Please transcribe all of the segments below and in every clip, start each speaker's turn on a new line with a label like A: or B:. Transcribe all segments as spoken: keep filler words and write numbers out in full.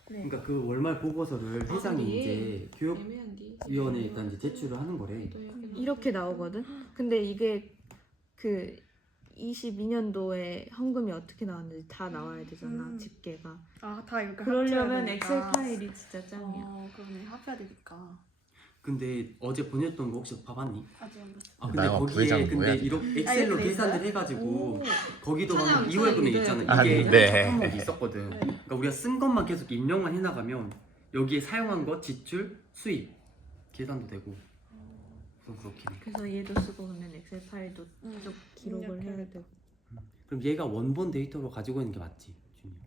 A: 네.
B: 그러니까 그 월말 보고서를 회장이
C: 아,
B: 이제 교육위원회에 일단 이제 제출을 하는 거래.
A: 이렇게 나오거든. 근데 이게 그 이십이 년도에 헌금이 어떻게 나왔는지 다 나와야 되잖아.
C: 음.
A: 집계가.
C: 아, 다 이렇게
A: 그러려면
C: 합쳐야 되니까.
A: 엑셀 파일이 진짜 짱이야.
C: 어, 그러네. 합해야 되니까.
B: 근데 어제 보냈던 거 혹시 봐봤니?
C: 아직 안 봤어.
B: 아 근데
D: 나영아,
B: 거기에
D: 부회장
B: 근데
D: 뭐야?
B: 이렇게
C: 아,
B: 엑셀로
C: 이렇게
B: 계산을
C: 있어요?
B: 해가지고
C: 오.
B: 거기도
C: 찬양,
B: 방금 이월 금액
C: 찬양
B: 있잖아.
D: 아,
B: 이게
D: 네.
B: 항목이 있었거든.
C: 네.
B: 그러니까 우리가 쓴 것만 계속 입력만 해나가면 여기에 사용한 것, 지출, 수입 계산도 되고. 그래서 그렇긴 해.
A: 그래서 얘도 쓰고 그러면 엑셀 파일도
C: 음.
A: 쭉 기록을 해야 되고.
B: 그럼 얘가 원본 데이터로 가지고 있는 게 맞지? 준이.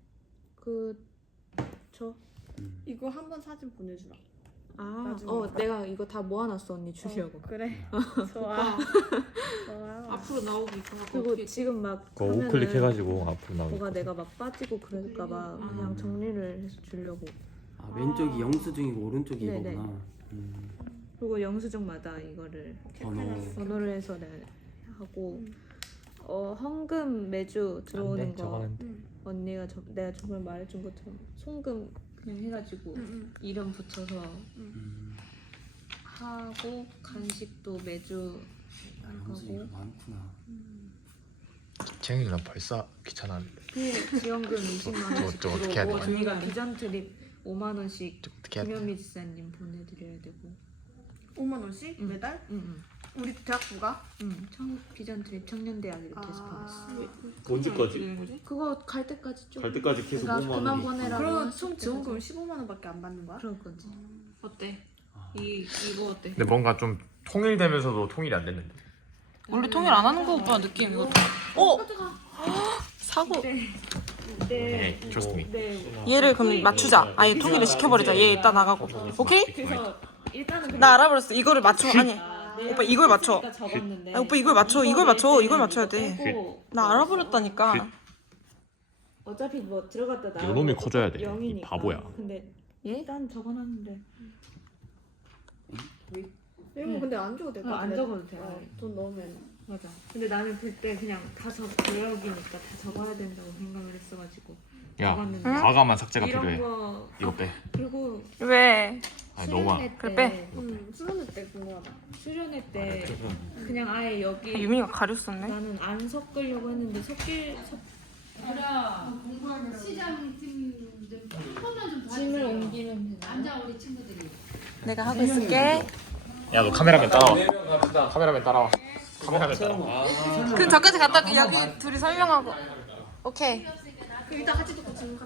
A: 그저
B: 음.
C: 이거 한번 사진 보내주라.
A: 아,
C: 나중에.
A: 어 내가 이거 다 모아놨어 언니 주려고.
C: 어, 그래. 좋아. 좋아요.
E: 앞으로 나오기
A: 그리고 지금 막
D: 그거
A: 하면은
D: 우클릭 해가지고 앞으로 나오고.
A: 뭐가 내가 막 빠지고 그럴까봐
E: 음.
A: 그냥 정리를 해서 주려고.
B: 아 왼쪽이 영수증이고 오른쪽이
A: 네네.
B: 이거구나. 음.
A: 그리고 영수증마다 이거를
B: 번호.
A: 번호를 해서 내 하고
C: 음.
A: 어 헌금 매주 들어오는 거
D: 저거는
C: 음.
A: 언니가 저, 내가 저번에 말해준 것처럼 송금 그냥 해가지고
C: 음,
A: 이름 붙여서
B: 음.
A: 하고 간식도 매주
B: 야, 영수증이 많구나.
D: 쟁이는 벌써 귀찮았는데.
A: 그 지원금 이십만 원씩
D: 저 어떻게 해야
A: 들어오고
D: 되나?
A: 언니가 비전 트립 오만 원씩
D: 좀 어떻게 해야 돼?
A: 김현미 지사님 보내드려야 되고.
C: 오만 원씩
A: 응.
C: 매달?
A: 응응.
C: 우리 대학부가?
A: 응. 청 비전 트립 청년대학 이렇게 해서
C: 아.
A: 보냈어.
E: 언제까지?
A: 그거 갈 때까지 좀.
E: 갈 때까지 계속
A: 그러니까
E: 오만
A: 그만
E: 원이.
A: 보내라고.
C: 그럼
A: 했을
C: 총
A: 때까지.
C: 지원금 십오만 원밖에 안 받는 거야?
A: 그럴 거지.
E: 어때?
B: 아.
E: 이 이거 어때?
D: 근데 뭔가 좀 통일되면서도 통일이 안 됐는데.
E: 원래 통일 안 하는 것보다 느낌 이거. 어? 사고.
C: 네.
D: 네, 좋습니다.
A: 네.
E: 얘를 그럼 맞추자. 아예 통일을 시켜버리자. 얘 이따 나가고. 오케이?
A: 그래서 일단은
E: 나 알아버렸어. 이거를 맞춰. 아니.
A: 네,
E: 오빠 이걸 맞춰.
A: 적었는데.
E: 아, 오빠 이걸 맞춰. 이걸 맞춰. 이걸 맞춰야 돼.
A: 빼고
E: 나 알아버렸다니까.
A: 어차피 뭐 들어갔다 나.
D: 요놈이 커져야 돼. 이
A: 영이니까.
D: 바보야.
A: 근데
E: 예?
A: 일단 적어놨는데.
C: 이런 거 근데 안 줘도 될 것
A: 어, 안
C: 같은데.
A: 적어도 돼.
C: 어, 돈 넣으면.
A: 맞아. 근데 나는 그때 그냥 다 적, 교역이니까 다 적어야 된다고 생각을 했어가지고.
D: 야,
A: 적었는데.
D: 과감한 삭제가
A: 이런
D: 필요해.
A: 거
D: 이거 빼.
A: 그리고
E: 왜?
D: 아니 너무 많아.
A: 수련회
E: 그래,
A: 때
C: 음, 수련회 때 궁금하다.
A: 수련회 때 그냥 아예 여기
E: 유민이가 가렸었네.
A: 나는 안 섞으려고 했는데 섞일 섞
F: 시장 좀한 번만 좀
A: 짐을
F: 봐주세요.
A: 옮기면 되나?
F: 남자 우리 친구들이.
E: 내가 하고 있을게.
D: 야, 너 카메라맨 따라와. 카메라맨 따라와. 카메라맨 따라와.
E: 그럼 저까지 갔다 여기 둘이 설명하고. 오케이.
C: 그 이따 같이 듣고 지금